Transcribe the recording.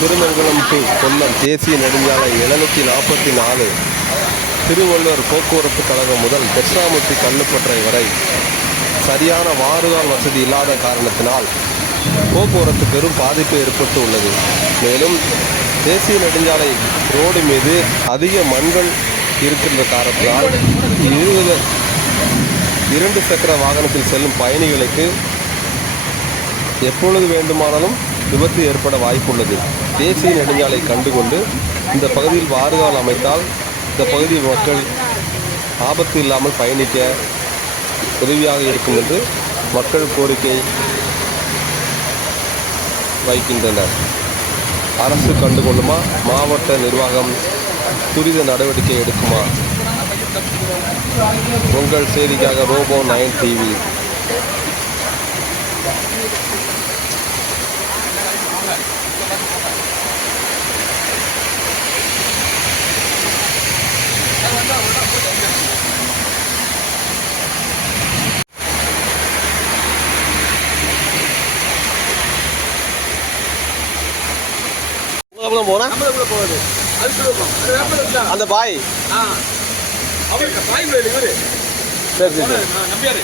Thirumangalam to Kollam தேசிய நெடுஞ்சாலை 744 திருவள்ளுவர் போக்குவரத்து கழகம் முதல் தட்சிணாமூர்த்தி கல்லுப்பற்றை வரை சரியான வாறுகால் வசதி இல்லாத காரணத்தினால் போக்குவரத்து பெரும் பாதிப்பு ஏற்பட்டு உள்ளது. மேலும் தேசிய நெடுஞ்சாலை ரோடு மீது அதிக மண்கள் இருக்கின்ற காரணத்தினால் 2 சக்கர வாகனத்தில் செல்லும் பயணிகளுக்கு எப்பொழுது வேண்டுமானாலும் விபத்து ஏற்பட வாய்ப்புள்ளது. தேசிய நெடுஞ்சாலை கண்டுகொண்டு இந்த பகுதியில் வாறுகால் அமைத்தால் இந்த பகுதி மக்கள் ஆபத்து இல்லாமல் பயணிக்க உதவியாக இருக்கும் என்று மக்கள் கோரிக்கை வைக்கின்றனர். அரசு கண்டுகொள்ளுமா? மாவட்ட நிர்வாகம் துரித நடவடிக்கை எடுக்குமா? உங்கள் செய்திக்காக ரோபோ 9 டிவி. போனா அந்த பாய் சரி சரி